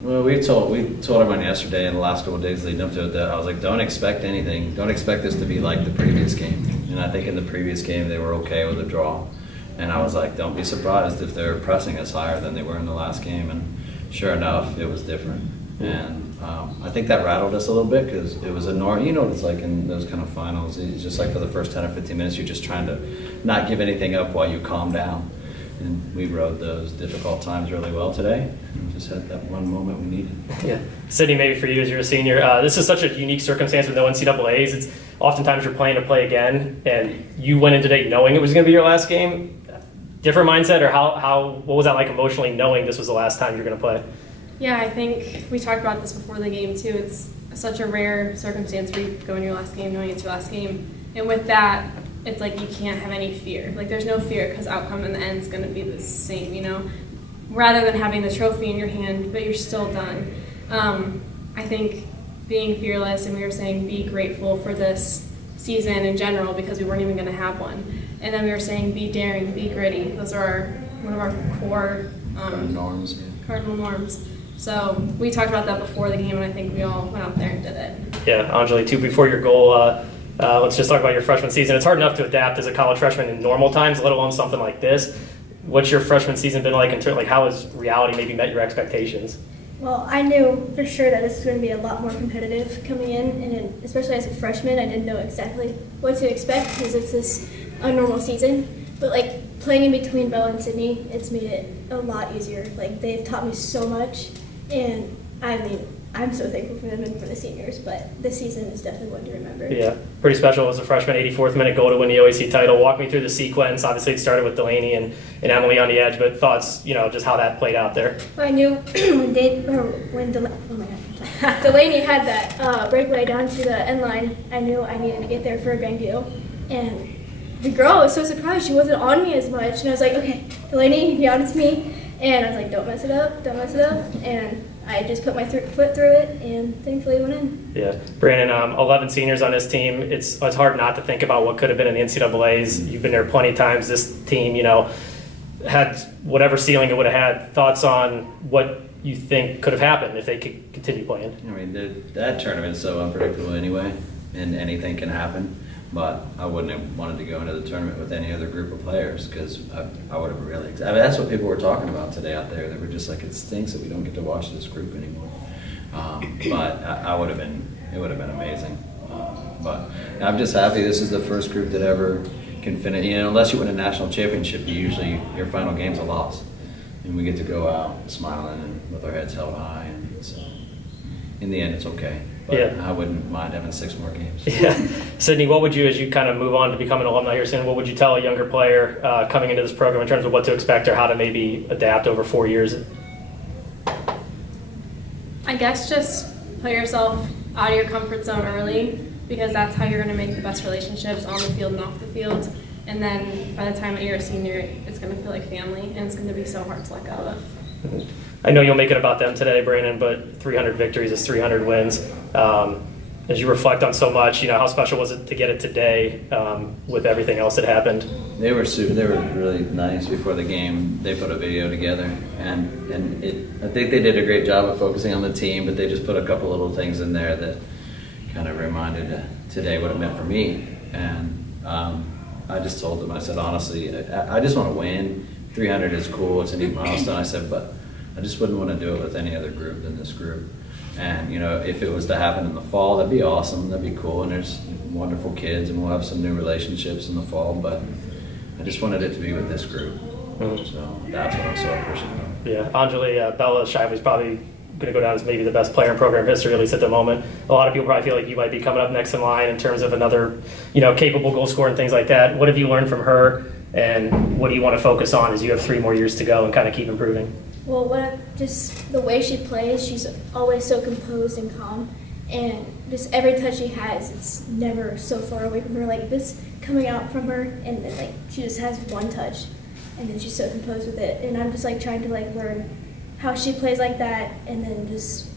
Well, we told everyone yesterday and the last couple of days leading up to it that I was like, don't expect anything. Don't expect this to be like the previous game. And I think in the previous game they were okay with a draw. And I was like, don't be surprised if they're pressing us higher than they were in the last game. And sure enough, it was different. And I think that rattled us a little bit because it was a normal, you know what it's like in those kind of finals. It's just like for the first 10 or 15 minutes, you're just trying to not give anything up while you calm down. And we rode those difficult times really well today. And just had that one moment we needed. Yeah. Sydney, maybe for you as you're a senior, this is such a unique circumstance with no NCAAs. It's oftentimes you're playing to play again, and you went in today knowing it was going to be your last game. Different mindset, or what was that like emotionally knowing this was the last time you're going to play? Yeah, I think we talked about this before the game too. It's such a rare circumstance where you go in your last game knowing it's your last game. And with that, it's like you can't have any fear. Like there's no fear because outcome in the end is going to be the same, you know? Rather than having the trophy in your hand, but you're still done. I think being fearless, and we were saying be grateful for this season in general because we weren't even going to have one. And then we were saying be daring, be gritty. Those are one of our core cardinal norms. So we talked about that before the game, and I think we all went out there and did it. Yeah, Anjuli, too, before your goal, let's just talk about your freshman season. It's hard enough to adapt as a college freshman in normal times, let alone something like this. What's your freshman season been like in terms, like how has reality maybe met your expectations? Well, I knew for sure that this was going to be a lot more competitive coming in, and especially as a freshman, I didn't know exactly what to expect because it's this unnormal season. But like playing in between Bella and Sydney, it's made it a lot easier. Like they've taught me so much, and I mean, I'm so thankful for them and for the seniors, but this season is definitely one to remember. Yeah, pretty special as a freshman, 84th minute goal to win the OAC title. Walk me through the sequence. Obviously it started with Delaney and Emily on the edge, but thoughts, just how that played out there. Well, I knew when Delaney had that breakaway down to the end line, I knew I needed to get there for a bang deal. And the girl was so surprised she wasn't on me as much, and I was like, okay, Delaney, be honest with me. And I was like, don't mess it up. And I just put my foot through it, and thankfully went in. Yeah, Brandon, 11 seniors on this team. It's hard not to think about what could have been in the NCAAs. You've been there plenty of times. This team, had whatever ceiling it would have had. Thoughts on what you think could have happened if they could continue playing? I mean, that tournament's so unpredictable anyway, and anything can happen. But I wouldn't have wanted to go into the tournament with any other group of players because I would have really. I mean, that's what people were talking about today out there. They were just like, it stinks that we don't get to watch this group anymore. But I would have been. It would have been amazing. But I'm just happy this is the first group that ever can finish. Unless you win a national championship, your final game's a loss, and we get to go out smiling and with our heads held high. And so, in the end, it's okay. But yeah. I wouldn't mind having 6 more games. Yeah. Sydney, what would you, as you kind of move on to become an alumni here soon, what would you tell a younger player coming into this program in terms of what to expect or how to maybe adapt over 4 years? I guess just put yourself out of your comfort zone early because that's how you're going to make the best relationships on the field and off the field. And then by the time that you're a senior, it's going to feel like family, and it's going to be so hard to let go of. I know you'll make it about them today, Brandon, but 300 victories is 300 wins. As you reflect on so much, how special was it to get it today with everything else that happened? They were really nice before the game. They put a video together, and I think they did a great job of focusing on the team, but they just put a couple little things in there that kind of reminded today what it meant for me. And I just told them, I said, honestly, I just want to win. 300 is cool. It's a neat milestone. I said, but I just wouldn't want to do it with any other group than this group. And, if it was to happen in the fall, that'd be awesome. That'd be cool. And there's wonderful kids, and we'll have some new relationships in the fall. But I just wanted it to be with this group. Mm-hmm. So that's what I'm so appreciative of. Yeah. Anjuli, Bella Shively's probably going to go down as maybe the best player in program history, at least at the moment. A lot of people probably feel like you might be coming up next in line in terms of another, capable goal scorer and things like that. What have you learned from her, and what do you want to focus on as you have 3 more years to go and kind of keep improving? Well, just the way she plays, she's always so composed and calm, and just every touch she has, it's never so far away from her. Like this coming out from her, and then she just has one touch, and then she's so composed with it. And I'm just trying to learn how she plays like that, and then just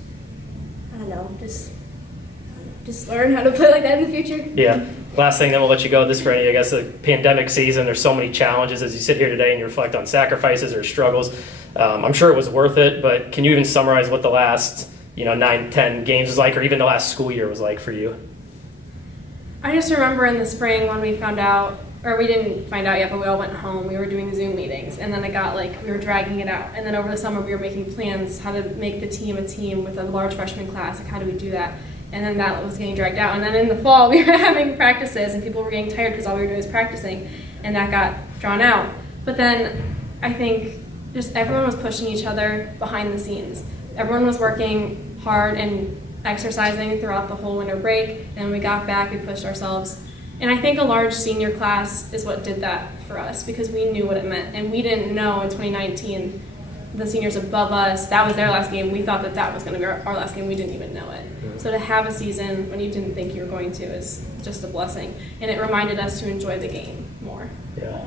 learn how to play like that in the future. Yeah. Last thing, then we'll let you go. This for any, I guess, the pandemic season. There's so many challenges as you sit here today and you reflect on sacrifices or struggles. I'm sure it was worth it, but can you even summarize what the last 9-10 games was like, or even the last school year was like for you? I just remember in the spring when we found out, or we didn't find out yet, but we all went home. We were doing Zoom meetings, and then it got we were dragging it out. And then over the summer, we were making plans how to make the team a team with a large freshman class. How do we do that? And then that was getting dragged out. And then in the fall, we were having practices, and people were getting tired because all we were doing was practicing, and that got drawn out. But then I think just everyone was pushing each other behind the scenes. Everyone was working hard and exercising throughout the whole winter break. And when we got back, we pushed ourselves. And I think a large senior class is what did that for us, because we knew what it meant. And we didn't know in 2019, the seniors above us, that was their last game. We thought that was going to be our last game. We didn't even know it. Mm-hmm. So to have a season when you didn't think you were going to is just a blessing. And it reminded us to enjoy the game more. Yeah.